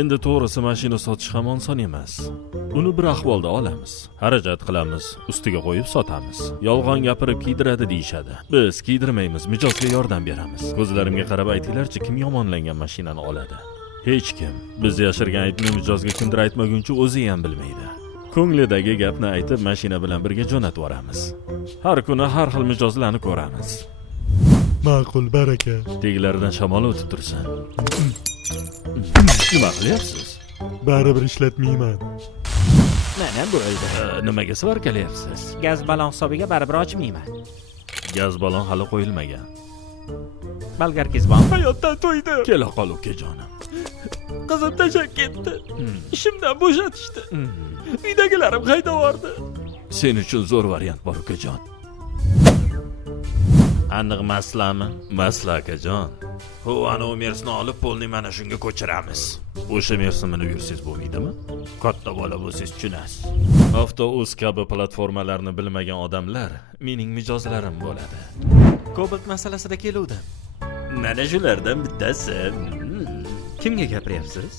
Endi to'g'risi mashina sotish ham oson emas. Uni bir ahvolda olamiz, xarajat qilamiz, ustiga qo'yib sotamiz. Yolg'on gapirib kiydiradi deyshadi. Biz kiydirmaymiz, mijozga yordam beramiz. Ko'zlarimga qarab aytinglarchi, kim yomonlangan mashinani oladi? Hech kim. Biz yashirgan aybni mijozga kimdir aytmaguncha o'zi ham bilmaydi. Ko'nglidagi gapni aytib mashina bilan birga jo'natib yuboramiz. Har kuni har xil mijozlarni ko'ramiz. Ma'qul, baraka. Teglaridan shamol o'tib tursin. Nima qilyapsiz? Baribir ishlatmayman. Mana bo'ldi. Nimaga svarkalyapsiz? Gaz balon hisobiga baribir ochmayman. Gaz balon hali qo'yilmagan. Bolgarkiz bor. Hayotdan to'ydi. Kela qol ukajonim. Qizim tashab ketdi. Ishimdan bo'shatishdi. Uydagilarim haydab yubordi. Sen uchun zo'r variant bor ukajon. Aniq maslami? Masla akajon. Hu ana Mersni olib polni mana shunga ko'chiramiz. O'sha Mersni minib yursangiz bo'lmaydimi? Katta bola bo'lsangiz tushunasiz. Avtous kabi platformalarni bilmagan odamlar mening mijozlarim bo'ladi. Cobalt masalasida keluvdim. Mana shulardan bittasi. Kimga gapiryapsiz?